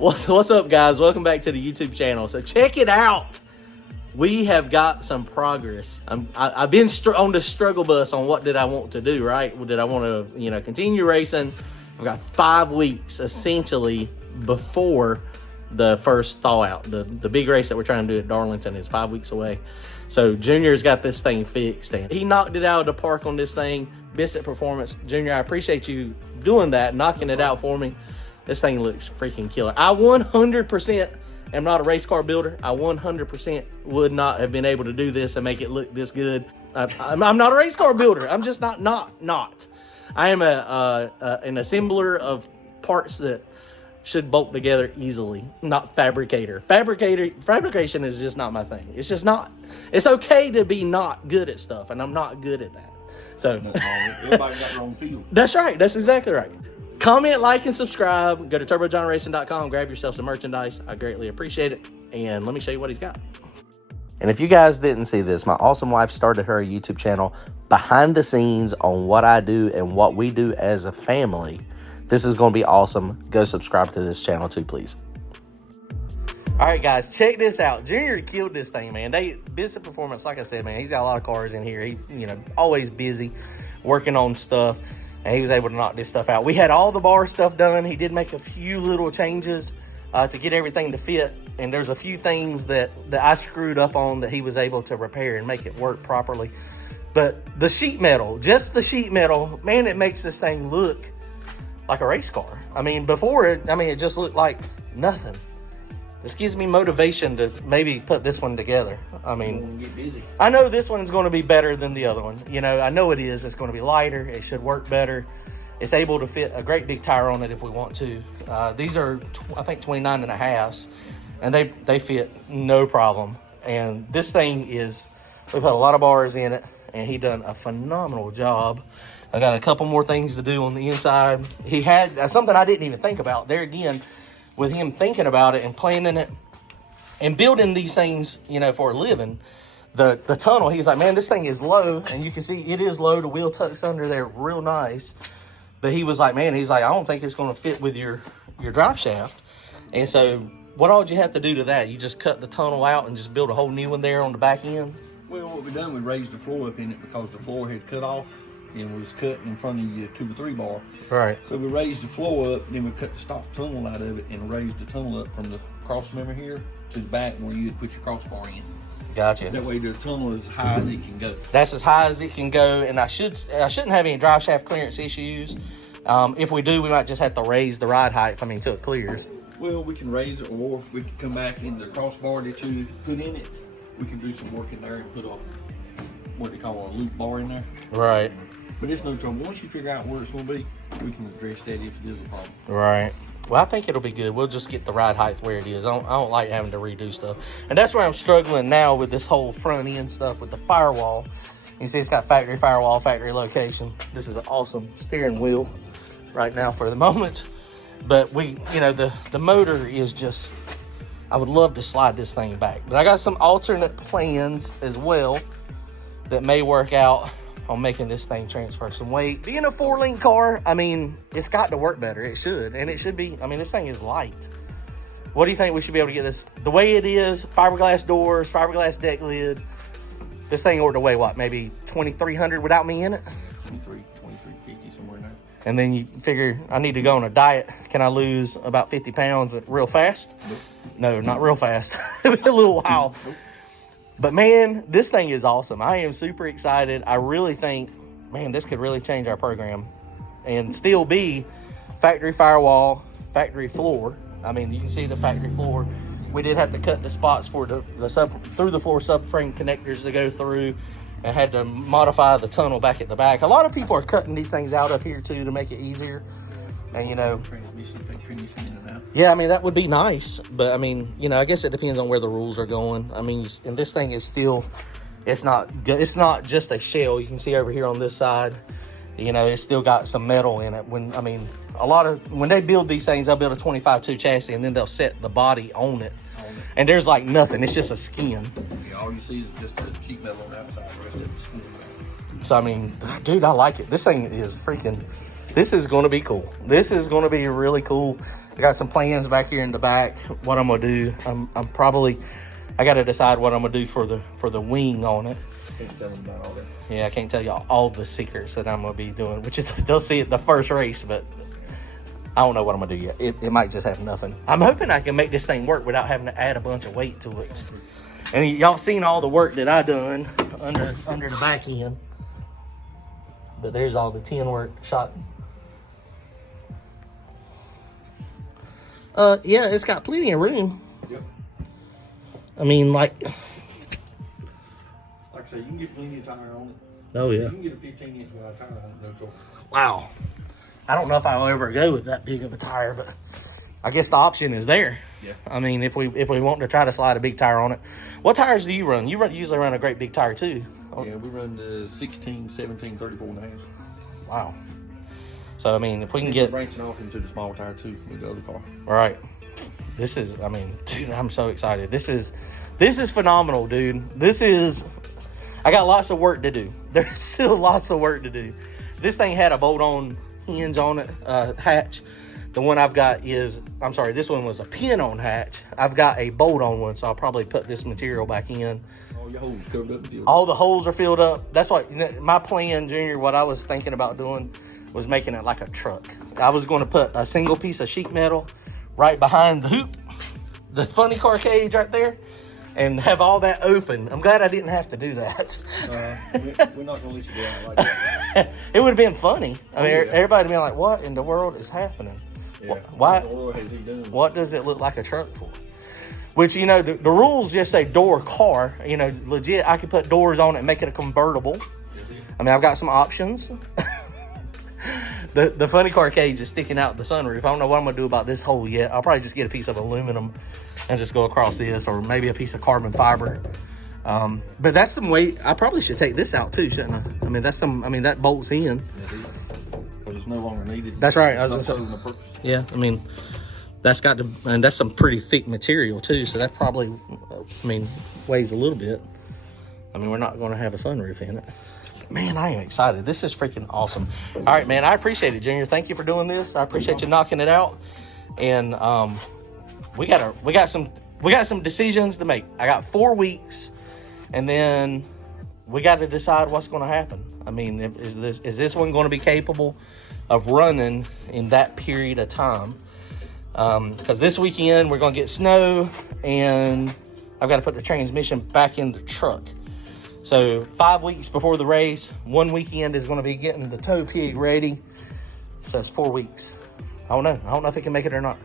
What's up, guys? Welcome back to the YouTube channel. So check it out. We have got some progress. I've been on the struggle bus on what did I want to do, right? Did I want to, continue racing? I've got 5 weeks essentially before the first thaw out. The big race that we're trying to do at Darlington is 5 weeks away. So Junior's got this thing fixed, and he knocked it out of the park on this thing. Bassette Performance. Junior, I appreciate you doing that, knocking it out for me. This thing looks freaking killer. I 100% am not a race car builder. I 100% would not have been able to do this and make it look this good. I'm not a race car builder. I'm just not. I am an assembler of parts that should bolt together easily, not fabricator. Fabrication is just not my thing. It's just not. It's okay to be not good at stuff, and I'm not good at that. So everybody got their own field. That's right. That's exactly right. Comment, like, and subscribe. Go to turbojohnracing.com. Grab yourself some merchandise. I greatly appreciate it. And let me show you what he's got. And if you guys didn't see this, my awesome wife started her YouTube channel behind the scenes on what I do and what we do as a family. This is going to be awesome. Go subscribe to this channel too, please. All right, guys, check this out. Junior killed this thing, man. Bassette Performance, like I said, man, he's got a lot of cars in here. He, always busy working on stuff, and he was able to knock this stuff out. We had all the bar stuff done. He did make a few little changes to get everything to fit, and there's a few things that I screwed up on that he was able to repair and make it work properly. But the sheet metal, just the sheet metal, man, it makes this thing look like a race car. I mean, before it just looked like nothing. This gives me motivation to maybe put this one together. I mean, get busy. I know this one's going to be better than the other one. I know it is. It's going to be lighter. It should work better. It's able to fit a great big tire on it if we want to. These are, I think, 29 and a halves, and they fit no problem. And this thing is, we put a lot of bars in it, and he done a phenomenal job. I got a couple more things to do on the inside. He had something I didn't even think about. There again, with him thinking about it and planning it and building these things, for a living, the tunnel, he's like, man, this thing is low. And you can see it is low. The wheel tucks under there real nice. But he was like, man, I don't think it's going to fit with your drive shaft. And so what all did you have to do to that? You just cut the tunnel out and just build a whole new one there on the back end? Well, what we done, we raised the floor up in it because the floor had cut off and was cut in front of your 2 or 3 bar. Right. So we raised the floor up, then we cut the stock tunnel out of it and raised the tunnel up from the cross member here to the back where you would put your crossbar in. Gotcha. That way the tunnel is as high as it can go. That's as high as it can go, and I shouldn't have any drive shaft clearance issues. If we do, we might just have to raise the ride height, till it clears. Well, we can raise it, or we can come back in the crossbar that you put in it. We can do some work in there and put what they call a loop bar in there. Right. But it's no trouble. Once you figure out where it's going to be, we can address that if it is a problem. Right. Well, I think it'll be good. We'll just get the ride height where it is. I don't like having to redo stuff. And that's where I'm struggling now with this whole front end stuff with the firewall. You see it's got factory firewall, factory location. This is an awesome steering wheel right now for the moment. But the motor is just, I would love to slide this thing back. But I got some alternate plans as well that may work out on making this thing transfer some weight. Being a 4-link car, it's got to work better. It should, and it should be. This thing is light. What do you think we should be able to get this the way it is? Fiberglass doors, fiberglass deck lid. This thing ought to weigh what? Maybe 2,300 without me in it? 2350, somewhere in there. And then you figure I need to go on a diet. Can I lose about 50 pounds real fast? Nope. No, not real fast. It'll be a little while. Nope. But man, this thing is awesome. I am super excited. I really think, man, this could really change our program and still be factory firewall, factory floor. You can see the factory floor. We did have to cut the spots for the through the floor subframe connectors to go through, and had to modify the tunnel back at the back. A lot of people are cutting these things out up here too to make it easier. And yeah, that would be nice, but I guess it depends on where the rules are going. And this thing is still, it's not just a shell. You can see over here on this side, it's still got some metal in it. When they build these things, they'll build a 25-2 chassis and then they'll set the body on it. And there's like nothing, it's just a skin. Yeah, all you see is just the sheet metal on the outside, the rest of it's skin. So dude, I like it. This thing is freaking, This is going to be cool. This is going to be really cool. I got some plans back here in the back. What I'm going to do, I got to decide what I'm going to do for the wing on it. Can't tell them about all that. Yeah, I can't tell y'all all the secrets that I'm going to be doing, which is, they'll see it the first race, but I don't know what I'm going to do yet. It might just have nothing. I'm hoping I can make this thing work without having to add a bunch of weight to it. And y'all seen all the work that I done under the back end. But there's all the tin work shot. Yeah, it's got plenty of room. Yep. I mean, like I say, you can get plenty of tire on it. Oh, yeah. You can get a 15-inch wide tire on it, no trouble. Wow. I don't know if I'll ever go with that big of a tire, but I guess the option is there. Yeah. I mean, if we want to try to slide a big tire on it. What tires do you run? You usually run a great big tire, too. Yeah, we run the 16, 17, 34 and a half. Wow. So, I mean, if we can We're get... branching off into the small tire, too, with the other car. All right. This is, I mean, dude, I'm so excited. This is phenomenal, dude. I got lots of work to do. There's still lots of work to do. This thing had a bolt-on hinge on it, hatch. The one I've got is, I'm sorry, this one was a pin-on hatch. I've got a bolt-on one, so I'll probably put this material back in. All your holes covered up and filled up. All the holes are filled up. That's what, my plan, Junior, what I was thinking about doing was making it like a truck. I was going to put a single piece of sheet metal right behind the hoop, the funny car cage right there, and have all that open. I'm glad I didn't have to do that. We're not going to let you do that like that. It would have been funny. I mean, yeah. everybody would be like, what in the world is happening? Yeah. Why? What in the world has he done? What does it look like a truck for? Which, you know, the rules just say door car. You know, legit, I could put doors on it and make it a convertible. I mean, I've got some options. The funny car cage is sticking out the sunroof. I don't know what I'm going to do about this hole yet. I'll probably just get a piece of aluminum and just go across this, or maybe a piece of carbon fiber. But that's some weight. I probably should take this out too, shouldn't I? I mean, that bolts in. Because it's no longer needed. That's right. Yeah, I mean, and that's some pretty thick material too. So that probably, weighs a little bit. I mean, we're not going to have a sunroof in it. Man, I am excited. This is freaking awesome. All right, man, I appreciate it, Junior. Thank you for doing this. I appreciate you knocking it out. And we got some decisions to make. I got 4 weeks, and then we got to decide what's going to happen. I mean, is this one going to be capable of running in that period of time? Because this weekend we're going to get snow, and I've got to put the transmission back in the truck. So 5 weeks before the race, 1 weekend is going to be getting the tow pig ready. So it's 4 weeks. I don't know if it can make it or not.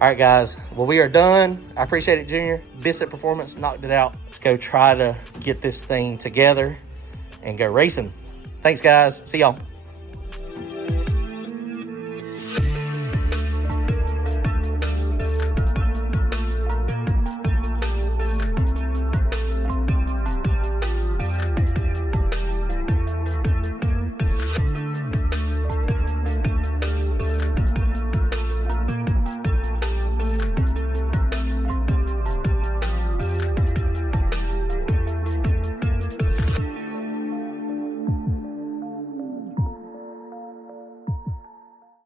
All right, guys. Well, we are done. I appreciate it, Junior. Bassette Performance knocked it out. Let's go try to get this thing together and go racing. Thanks, guys. See y'all.